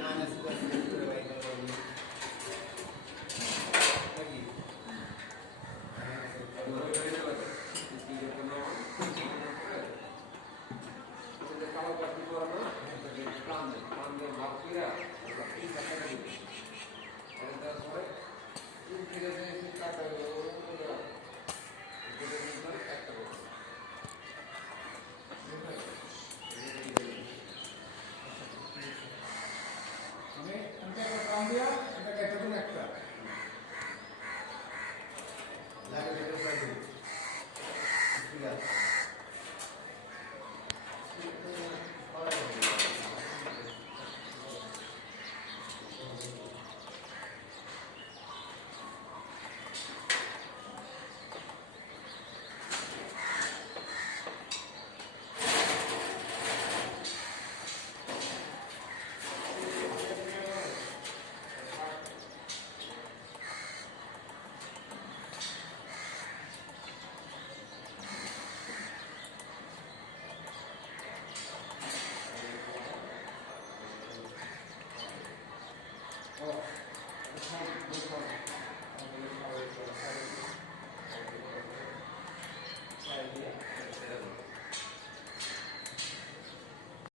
minus plus ঠিক